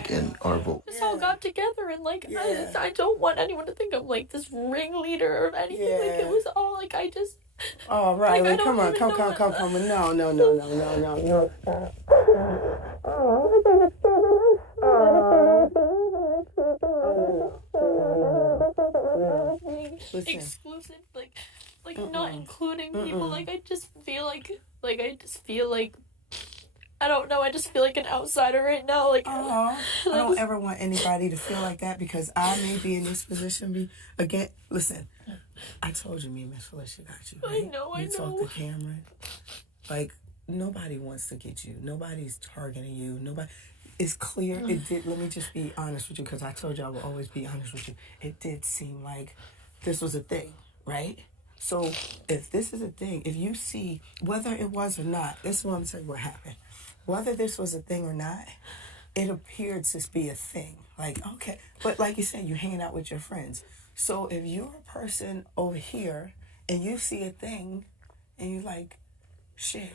like in our vote. Just all got together and like I don't want anyone to think I'm like this ringleader or anything. Like it was all like I just. Oh, right. Like, come on. No. Listen. Exclusive, like not including people. Like I just feel like I don't know. I just feel like an outsider right now. Like, I don't ever want anybody to feel like that because I may be in this position. Listen, I told you me and Miss Felicia got you. Right? I know. You talk to Cameron. Like, nobody wants to get you. Nobody's targeting you. Nobody. It's clear. It did. Let me just be honest with you because I told you I will always be honest with you. It did seem like this was a thing, right? So if this is a thing, if you see whether it was or not, this is what I'm saying. What happened? Whether this was a thing or not, it appeared to be a thing. Like, okay. But like you said, you're hanging out with your friends. So if you're a person over here and you see a thing and you're like, shit,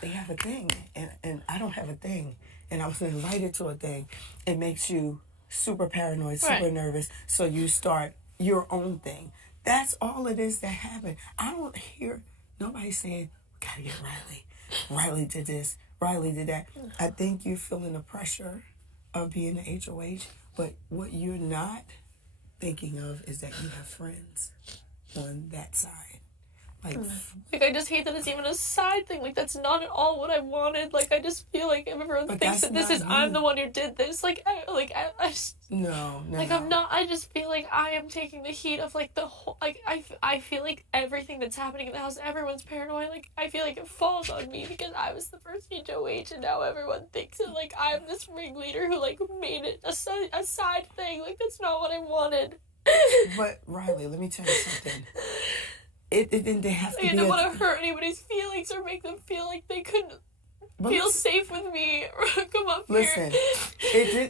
they have a thing and I don't have a thing and I was invited to a thing, it makes you super paranoid, super nervous. So you start your own thing. That's all it is that happened. I don't hear nobody saying, we gotta get Reilly. Reilly did this. Reilly did that. I think you're feeling the pressure of being the HOH, but what you're not thinking of is that you have friends on that side. Like I just hate that it's even a side thing. Like, that's not at all what I wanted. Like, I just feel like if everyone thinks that this is, I'm the one who did this. Like, I just... No. I'm not, I just feel like I am taking the heat of, like, the whole... Like, I feel like everything that's happening in the house, everyone's paranoid. Like, I feel like it falls on me because I was the first HOH and now everyone thinks that, like, I'm this ringleader who, like, made it a side thing. Like, that's not what I wanted. But, Reilly, let me tell you something. It didn't have to be. I didn't want to hurt anybody's feelings or make them feel like they couldn't feel safe with me or come up here. Listen,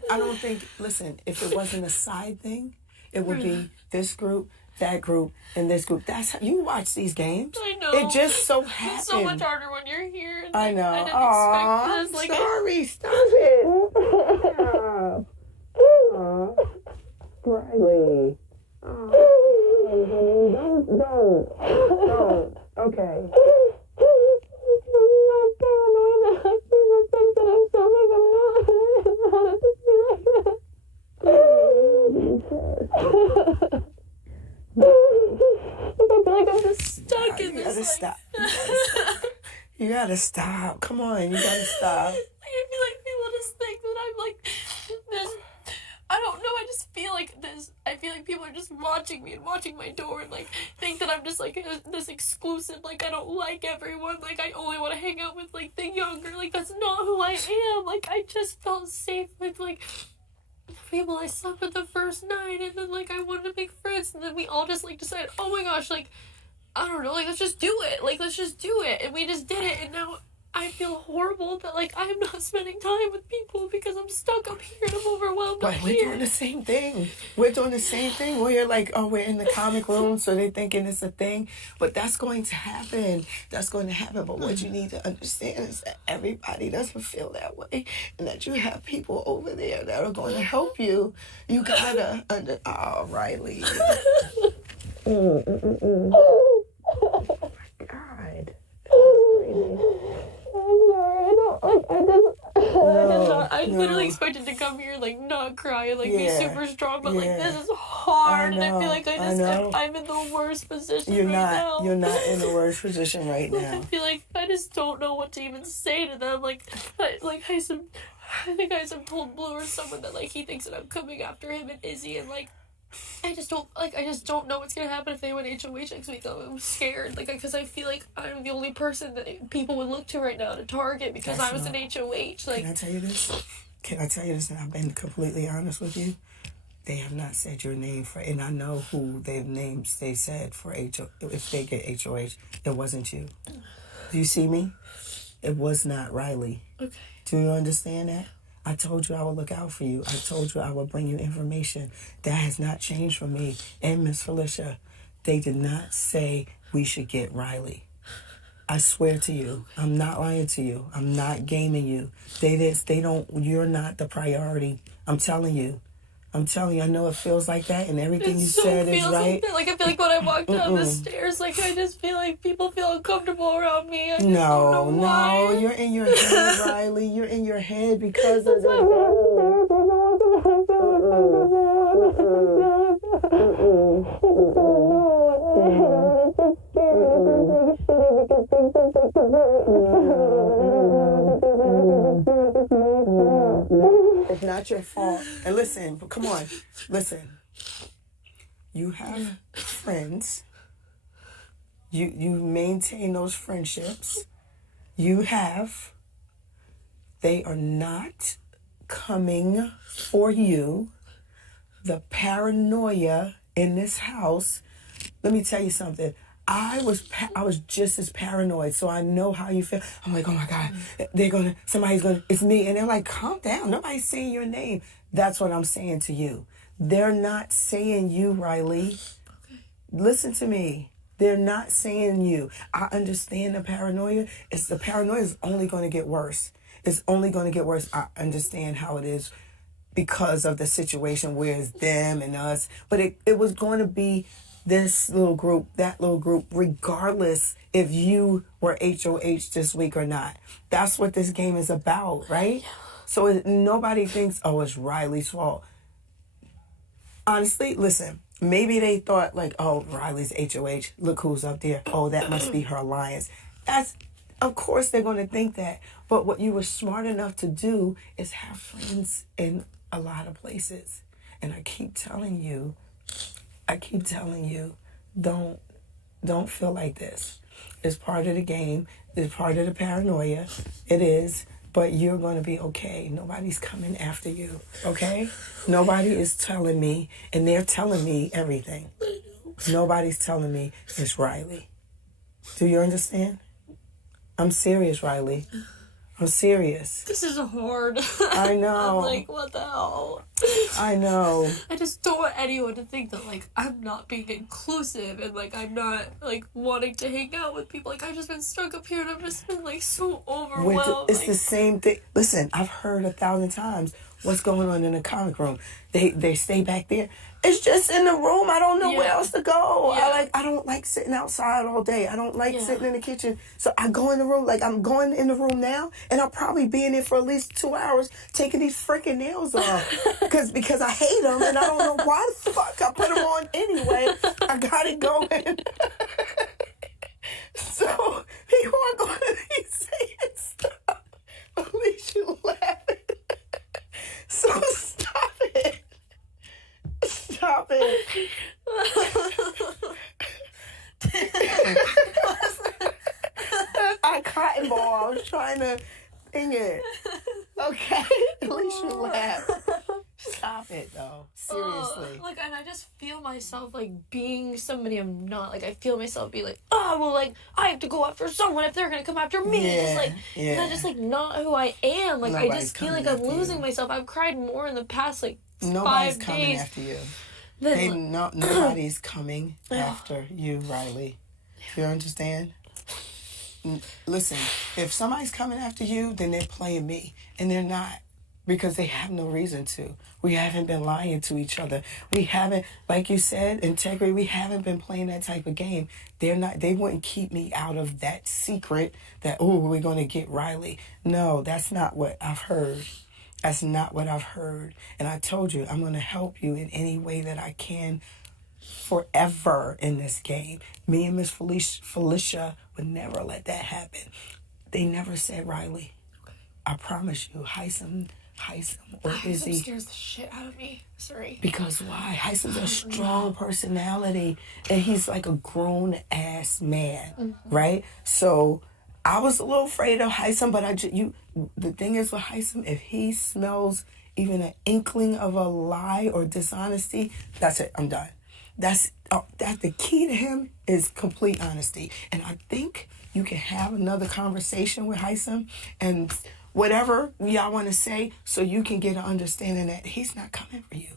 I don't think. Listen, if it wasn't a side thing, it would be this group, that group, and this group. That's how you watch these games. I know. It just so happened. It's so much harder when you're here. I know. I didn't expect this. Like, sorry. Stop it. Reilly. Don't. Okay. You gotta stop. Come on, you gotta stop. I feel like people just think that I'm like this. I don't know, I just feel like this. I feel like people are just watching me and watching my door and, like, think that I'm just, like, this exclusive, like, I don't like everyone, like, I only want to hang out with, like, the younger, like, that's not who I am. Like, I just felt safe with, like, people I slept with the first night, and then, like, I wanted to make friends, and then we all just, like, decided, oh my gosh, like, I don't know, like, let's just do it. Like, let's just do it. And we just did it, and now I feel horrible that, like, I'm not spending time with people because I'm stuck up here and I'm overwhelmed up here. We're doing the same thing. We're doing the same thing where you're like, oh, we're in the comic room, so they're thinking it's a thing. But that's going to happen. That's going to happen. But what you need to understand is that everybody doesn't feel that way. And that you have people over there that are going to help you. You gotta oh, Reilly. Oh, my God. I literally expected to come here, like, not cry and, like, be super strong, but, like, this is hard, and I feel like I'm in the worst position now. You're not in the worst position right now. I feel like I just don't know what to even say to them. I think I told Blue or someone that, like, he thinks that I'm coming after him and Izzy, and, like, I just don't know what's gonna happen if they went HOH next week. I'm scared, like, because I feel like I'm the only person that people would look to right now to target because I was an HOH. Like, can I tell you this? And I've been completely honest with you. They have not said your name and I know who they said for if they get HOH. It wasn't you. Do you see me? It was not Reilly. Okay. Do you understand that? I told you I would look out for you. I told you I would bring you information. That has not changed for me and Miss Felicia. They did not say we should get Reilly. I swear to you, I'm not lying to you. I'm not gaming you. You're not the priority. I'm telling you. I know it feels like that, and everything you said is right. Like I feel like when I walk down the stairs, like I just feel like people feel uncomfortable around me. I just don't know why. No, you're in your head, Reilly. You're in your head because of the. It's not your fault. And listen, come on, listen. You have friends. You maintain those friendships. They are not coming for you. The paranoia in this house. Let me tell you something. I was just as paranoid, so I know how you feel. I'm like, oh my God, it's me. And they're like, calm down. Nobody's saying your name. That's what I'm saying to you. They're not saying you, Reilly. Okay. Listen to me. They're not saying you. I understand the paranoia. The paranoia is only going to get worse. It's only going to get worse. I understand how it is because of the situation where it's them and us. But it was going to be this little group, that little group, regardless if you were HOH this week or not. That's what this game is about, right? So nobody thinks, oh, it's Reilly's fault. Honestly, listen, maybe they thought like, oh, Reilly's HOH. Look who's up there. Oh, that must be her alliance. Of course they're going to think that. But what you were smart enough to do is have friends in a lot of places. And I keep telling you, don't feel like this. It's part of the game. It's part of the paranoia. It is. But you're going to be okay. Nobody's coming after you, okay? Nobody is telling me, and they're telling me everything. Nobody's telling me it's Reilly. Do you understand? I'm serious, Reilly. I'm serious. This is hard. I know. I'm like, what the hell? I know. I just don't want anyone to think that, like, I'm not being inclusive and, like, I'm not, like, wanting to hang out with people. Like, I've just been stuck up here and I've just been, like, so overwhelmed. It's the same thing. Listen, I've heard 1,000 times what's going on in the comic room. They stay back there. It's just in the room. I don't know where else to go. Yeah. I don't like sitting outside all day. I don't like sitting in the kitchen. So I go in the room. Like, I'm going in the room now, and I'll probably be in there for at least 2 hours taking these freaking nails off. because I hate them, and I don't know why the fuck I put them on anyway. I got it going. So people are going to be saying stuff. At least you laughing. So stop it. Stop it. I cotton ball. I was trying to dang it. Okay? At least you laugh. Stop it, though. Seriously. Like, and I just feel myself, like, being somebody I'm not. Like, I feel myself be like, oh, well, like, I have to go after someone if they're going to come after me. Yeah, It's like, and that's just, like, not who I am. Like, Nobody's I just feel like I'm coming after losing you. myself. I've cried more in the past, like, Nobody's 5 coming days. after you. Than, Nobody's coming after you, Reilly. You understand? Listen, if somebody's coming after you, then they're playing me. And they're not. Because they have no reason to. We haven't been lying to each other. We haven't, like you said, integrity, we haven't been playing that type of game. They wouldn't keep me out of that secret that, oh, we're going to get Reilly. No, that's not what I've heard. That's not what I've heard. And I told you, I'm going to help you in any way that I can forever in this game. Me and Miss Felicia would never let that happen. They never said Reilly. I promise you, Heisem or Izzy. Scares the shit out of me. Sorry. Because why? Heisem's a strong personality, and he's like a grown-ass man, right? So I was a little afraid of Heisem, but the thing is with Heisem, if he smells even an inkling of a lie or dishonesty, that's it. I'm done. That's the key to him is complete honesty. And I think you can have another conversation with Heisem and whatever y'all want to say so you can get an understanding that he's not coming for you.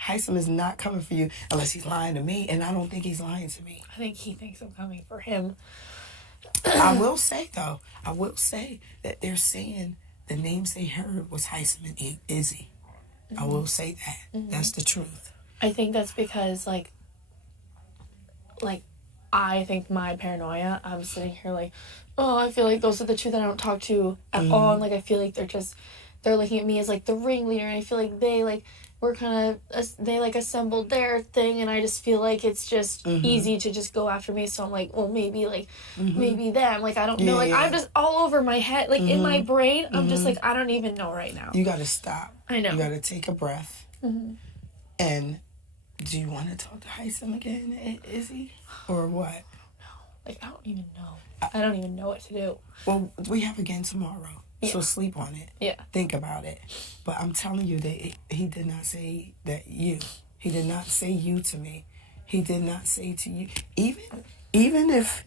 Heisem is not coming for you unless he's lying to me, and I don't think he's lying to me. I think he thinks I'm coming for him. I will say that they're saying the names they heard was Heisem and Izzy. I will say that. That's the truth. I think that's because, like, I think my paranoia, I'm sitting here like, oh, I feel like those are the two that I don't talk to at all. And, like, I feel like they're looking at me as, like, the ringleader. And I feel like they, like, were kind of, they, like, assembled their thing. And I just feel like it's just easy to just go after me. So I'm like, well, maybe, like, maybe them. Like, I don't know. Like, I'm just all over my head. Like, in my brain, I'm just like, I don't even know right now. You got to stop. I know. You got to take a breath. And do you want to talk to Heisem again, Izzy? Or what? No. Like, I don't even know. I don't even know what to do. Well, we have again tomorrow. Yeah. So sleep on it. Yeah. Think about it. But I'm telling you that he did not say that you. He did not say you to me. He did not say to you. Even if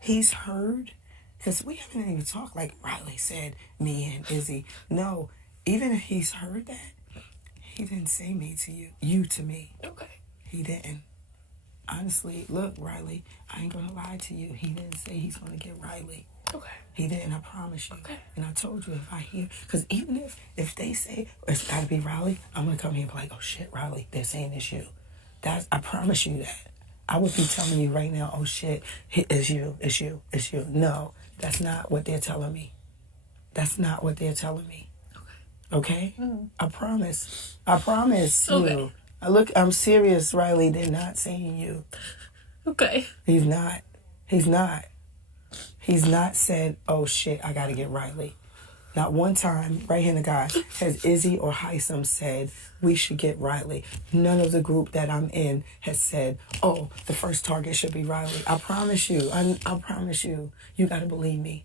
he's heard, because we haven't even talked like Reilly said, me and Izzy. No, even if he's heard that, he didn't say me to you. You to me. Okay. He didn't. Honestly, look, Reilly, I ain't gonna lie to you. He didn't say he's gonna get Reilly. Okay. He didn't, I promise you. Okay. And I told you if I hear, because even if they say it's gotta be Reilly, I'm gonna come here and be like, oh shit, Reilly, they're saying it's you. I promise you that. I would be telling you right now, oh shit, it's you. No, that's not what they're telling me. That's not what they're telling me. Okay? I promise. Okay. You. Look, I'm serious, Reilly. They're not saying you. Okay. He's not said, oh shit, I gotta get Reilly. Not one time, right hand of God, has Izzy or Heisem said, we should get Reilly. None of the group that I'm in has said, oh, the first target should be Reilly. I promise you. I promise you. You gotta believe me.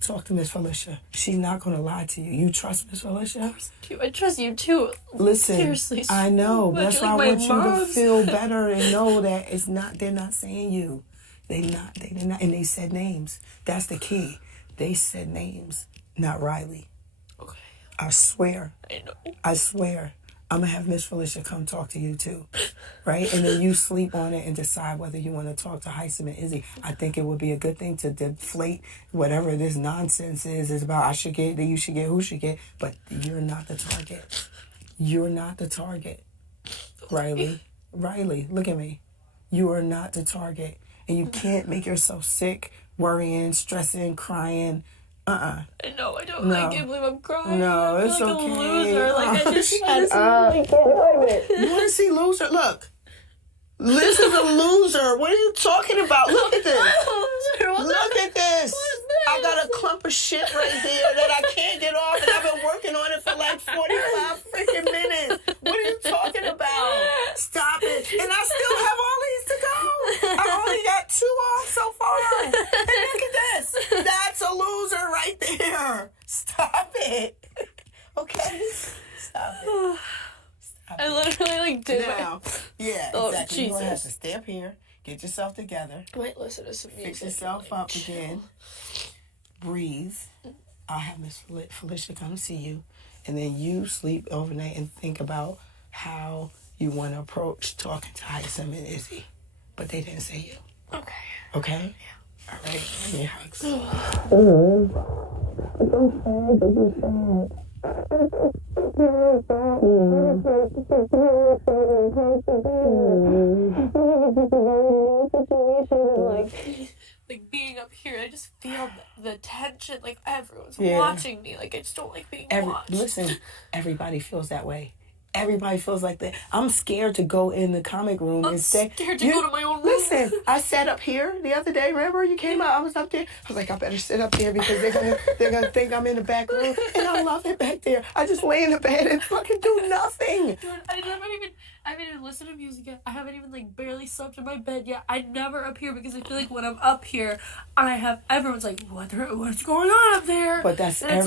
Talk to Miss Felicia. She's not going to lie to you. You trust Miss Felicia? I trust you too. Listen, seriously. I know. That's why I want you to feel better and know that it's not. They're not saying you. They did not, and they said names. That's the key. They said names, not Reilly. Okay. I swear. I know. I swear. I'm going to have Miss Felicia come talk to you too. Right? And then you sleep on it and decide whether you want to talk to Heisem and Izzy. I think it would be a good thing to deflate whatever this nonsense is about. I should get, you should get, who should get. But you're not the target. You're not the target. Reilly, look at me. You are not the target. And you can't make yourself sick, worrying, stressing, crying. I know, I don't. No. I can't believe I'm crying. No, I feel it's like okay. a loser. Like, I just Shut up. You want to see loser? Look. Listen to loser. What are you talking about? Look at this. Look at this. I got a clump of shit right there that I can't get off, and I've been working on it for like 45 freaking minutes. What are you talking about? Stop it. And I still have all these to go. I only got 2 off so far. And look at this. That's a loser right there. Stop it. Okay? Stop it. I literally did now. Yeah, Oh, exactly. You're going to have Jesus. to stay up here, get yourself together, Wait, listen to some music. fix yourself up again, breathe. I'll have Miss Felicia come see you, and then you sleep overnight and think about how you want to approach talking to Heisem and Izzy. But they didn't say you. Okay. Okay? Yeah. All right. Give me hugs. Like being up here, I just feel the tension. Like everyone's Yeah. watching me. Like I just don't like being watched. Listen, everybody feels that way. Everybody feels like that. I'm scared to go in the comic room and say. Scared to go to my own room. Listen, I sat up here the other day. Remember you came out? I was up there. I was like, I better sit up there because they're gonna think I'm in the back room. And I love it back there. I just lay in the bed and fucking do nothing. Dude, I haven't even listened to music yet. I haven't even like barely slept in my bed yet. I never up here because I feel like when I'm up here, everyone's like, what's going on up there? But that's It's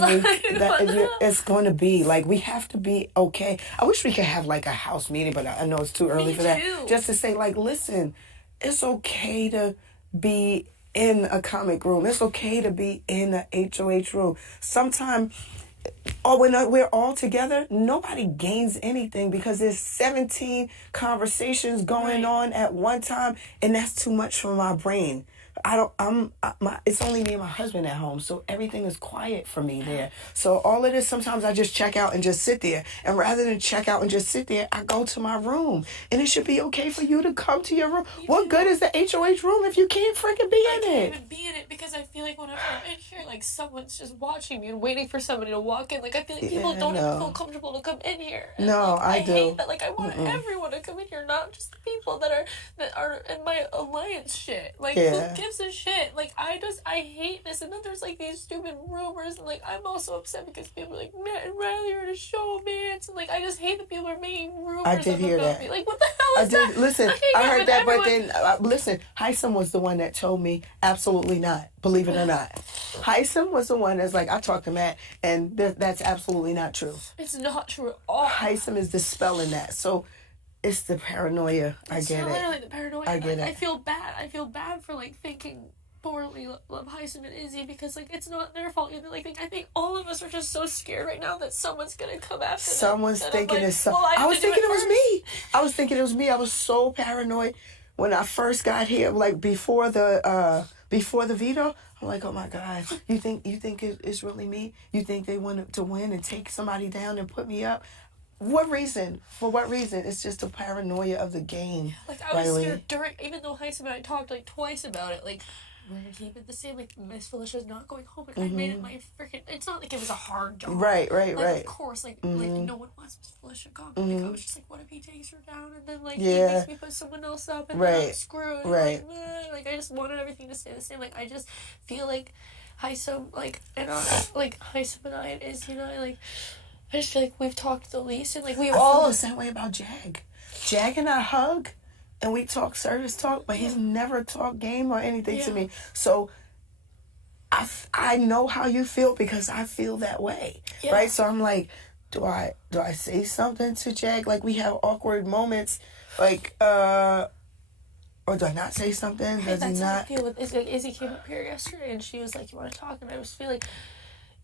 it's going to be like we have to be okay. I wish we could have like a house meeting, but I know it's too early for that. too. Just to say like, listen, it's okay to be in a comic room. It's okay to be in a HOH room. Sometimes, or when we're all together, nobody gains anything because there's 17 conversations going on at one time, and that's too much for my brain. It's only me and my husband at home, so everything is quiet for me there. So all of this, sometimes I just check out and just sit there. And rather than check out and just sit there, I go to my room. And it should be okay for you to come to your room. What good is the HOH room if you can't freaking be in it? I can't even be in it because I feel like whenever I'm in here, like someone's just watching me and waiting for somebody to walk in. Like I feel like people don't even feel comfortable to come in here. And, no, like, I do. hate that. Like I want everyone to come in here, not just the people that are in my alliance shit. Like who gives a shit? Like I hate this. And then there's like these stupid rumors, and like I'm also upset because people are like, Matt and Reilly are in a showmance, and like I just hate that people are making rumors. I did hear that. Me. Like what the hell is that? Listen, I heard that, but then listen, Heisem was the one that told me absolutely not. Believe it or not, Heisem was the one that's like, I talked to Matt, and that's absolutely not true. It's not true at all. Heisem is dispelling that. So it's the paranoia. I get it. Literally the paranoia. I get it. I feel bad. I feel bad for like thinking poorly of Heisem and Izzy because like it's not their fault either. Like I think all of us are just so scared right now that someone's gonna come after them. Someone's thinking it's well, I was thinking it was first. me. I was thinking it was me. I was so paranoid when I first got here. Like before the veto, I'm like, oh my God, you think it's really me? You think they wanted to win and take somebody down and put me up? What reason? For what reason? It's just the paranoia of the game. Like I was scared during, even though Heisem and I talked like twice about it, like we're gonna keep it the same. Like Miss Felicia's not going home. Like I made it my freaking. It's not like it was a hard job. Right. Of course, like no one wants Miss Felicia gone. Like I was just like, what if he takes her down and then like he makes me put someone else up and then I'm screwed. Right. Like I just wanted everything to stay the same. Like I just feel like Heisem, like and Heisem and I and Izzy and I like. I just feel like we've talked the least, and like we've all feel the same way about Jag. Jag and I hug, and we talk service talk, but he's never talked game or anything to me. So I know how you feel because I feel that way, right? So I'm like, do I say something to Jag? Like we have awkward moments, like or do I not say something? Does he not? How I feel with Izzy. Like, Izzy came up here yesterday, and she was like, "You want to talk?" And I was feeling,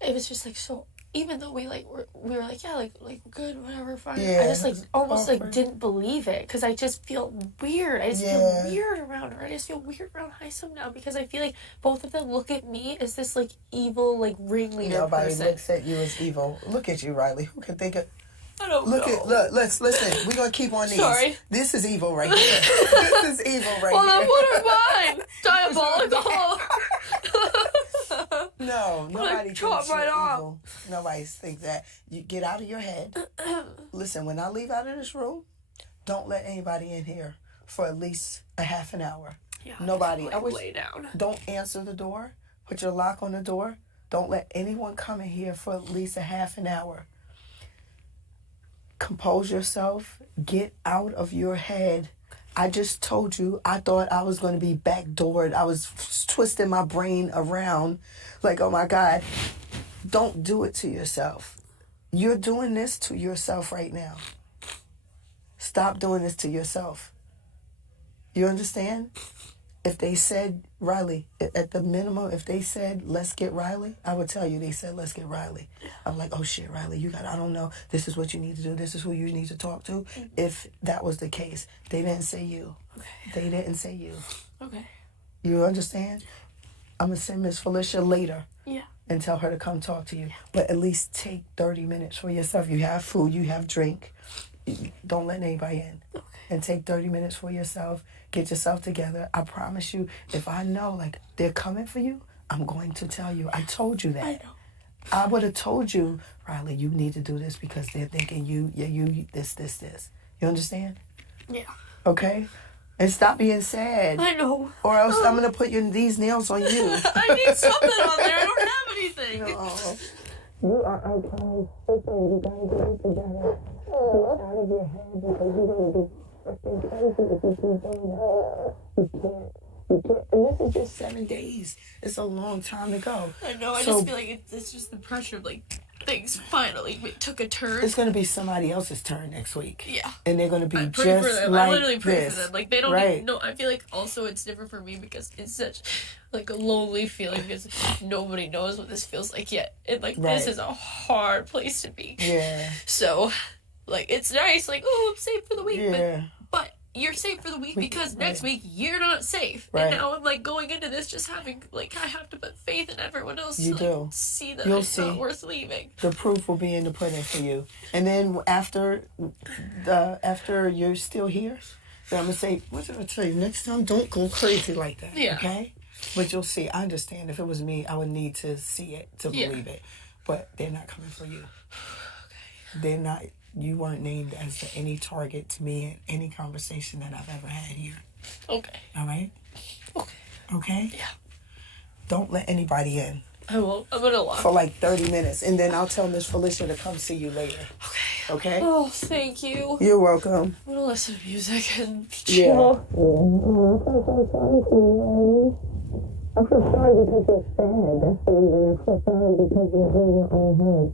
it was just like so. Even though we were like, yeah, like good, whatever, fine. I just like almost like didn't believe it because I just feel weird. I just feel weird around her. I just feel weird around Heisem now because I feel like both of them look at me as this like evil like ringleader. Nobody looks at you as evil. Look at you, Reilly. Who can think of? I don't know. Let's listen. We're gonna keep on these. Sorry. This is evil right here. This is evil right here. Well, then what are mine? Diabolical. No, nobody thinks you're right evil. Nobody thinks that. You get out of your head. Listen, when I leave out of this room, don't let anybody in here for at least a half an hour. Yeah, Nobody. I would lay down. Don't answer the door. Put your lock on the door. Don't let anyone come in here for at least a half an hour. Compose yourself. Get out of your head. I just told you I thought I was going to be backdoored. I was twisting my brain around like, oh my God. Don't do it to yourself. You're doing this to yourself right now. Stop doing this to yourself. You understand? If they said, Reilly, at the minimum, if they said, let's get Reilly, I would tell you they said, let's get Reilly. I'm like, oh shit, Reilly, I don't know. This is what you need to do. This is who you need to talk to. Mm-hmm. If that was the case, they didn't say you. Okay. They didn't say you. Okay. You understand? I'm going to send Miss Felicia later. Yeah. And tell her to come talk to you. But at least take 30 minutes for yourself. You have food, you have drink. Don't let anybody in. Okay. And take 30 minutes for yourself. Get yourself together. I promise you, if I know, like, they're coming for you, I'm going to tell you. I told you that. I know. I would have told you, Reilly, you need to do this because they're thinking you, this. You understand? Yeah. Okay? And stop being sad. I know. Or else I'm going to put these nails on you. I need something on there. I don't have anything. No. You are okay. Listen, you got to get it together. Get out of your head because you're going to be freaking crazy if you keep doing that. You can't. And this is just 7 days. It's a long time to go. I know. I just feel like it's just the pressure of, like, things finally took a turn. It's going to be somebody else's turn next week. Yeah. And they're going to be I just pray for them. like I literally pray this. for them. Like, they don't even know. I feel like also it's different for me because it's such, like, a lonely feeling because nobody knows what this feels like yet. And, like, this is a hard place to be. Yeah. So, like, it's nice. Like, oh, I'm safe for the week. Yeah. But you're safe for the week because next week you're not safe. Right. And now I'm like going into this just having like I have to put faith in everyone else You to do. like, see that You'll it's see. not worth leaving. The proof will be in the pudding for you. And then after you're still here, then I'm gonna say, what did I tell you? Next time, don't go crazy like that. Yeah. Okay? But you'll see. I understand. If it was me, I would need to see it to believe it. But they're not coming for you. Okay. They're not. You weren't named as any target to me in any conversation that I've ever had here. Okay. All right? Okay. Okay? Yeah. Don't let anybody in. I won't. I'm gonna lock. For like 30 minutes. And then I'll tell Miss Felicia to come see you later. Okay. Okay? Oh, thank you. You're welcome. I'm gonna listen to music and chill. I'm so sorry because you're sad. That's the reason. I'm so sorry because you're in your own head.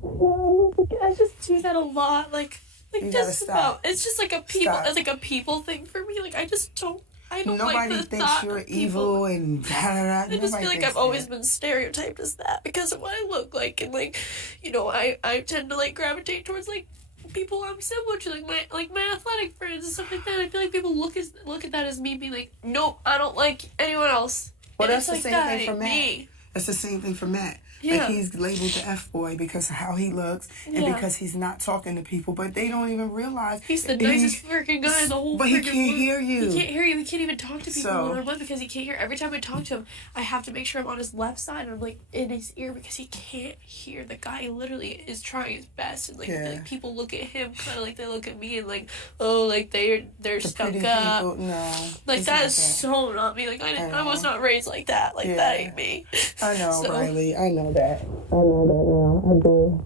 Yeah, I just do that a lot. Like you just about. It's just like a people. Stop. It's like a people thing for me. Like I just don't. I don't Nobody like the thinks thought you're of people. evil and da-da-da. I just feel like I've always been stereotyped as that because of what I look like, and like, you know, I tend to like gravitate towards like people I'm similar to, like my athletic friends and stuff like that. I feel like people look at that as me being like, nope, I don't like anyone else. Well, and that's the like same that thing for Matt. me. That's the same thing for Matt. Yeah. Like he's labeled the F-boy because of how he looks and because he's not talking to people, but they don't even realize he's the nicest freaking guy in the whole. But he can't hear you. He can't hear you. He can't even talk to people one-on-one because he can't hear. Every time I talk to him, I have to make sure I'm on his left side and I'm like in his ear because he can't hear. The guy literally is trying his best, and like people look at him kind of like they look at me and like, oh, like they're stuck up. People, no, like that is so not me. Like I was not raised like that. Like that ain't me. I know, Reilly. I know that. I know that now. I do.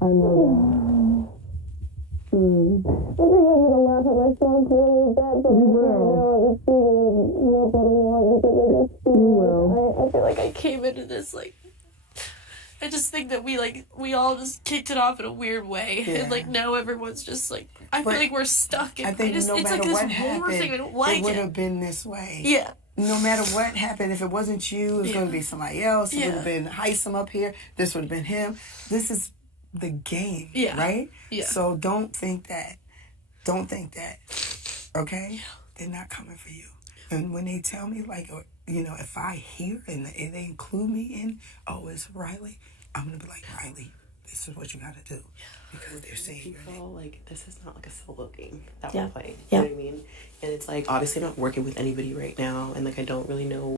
I know that. I think I'm gonna laugh at myself really bad, but you will. You will. I feel like I came into this like. I just think that we all just kicked it off in a weird way, and like now everyone's just like I feel like we're stuck. And I think no it's matter like this what happened, thing. I don't like it would have been this way. Yeah. No matter what happened, if it wasn't you, it was going to be somebody else. It would have been Heisem up here. This would have been him. This is the game, right? Yeah. So don't think that. Don't think that. Okay? They're not coming for you. And when they tell me, like, you know, if I hear and they include me in, oh, it's Reilly, I'm going to be like, Reilly, this is what you got to do. Because they're saying your name. Like, this is not like a solo game that we're playing. You know what I mean? And it's like, obviously I'm not working with anybody right now. And like, I don't really know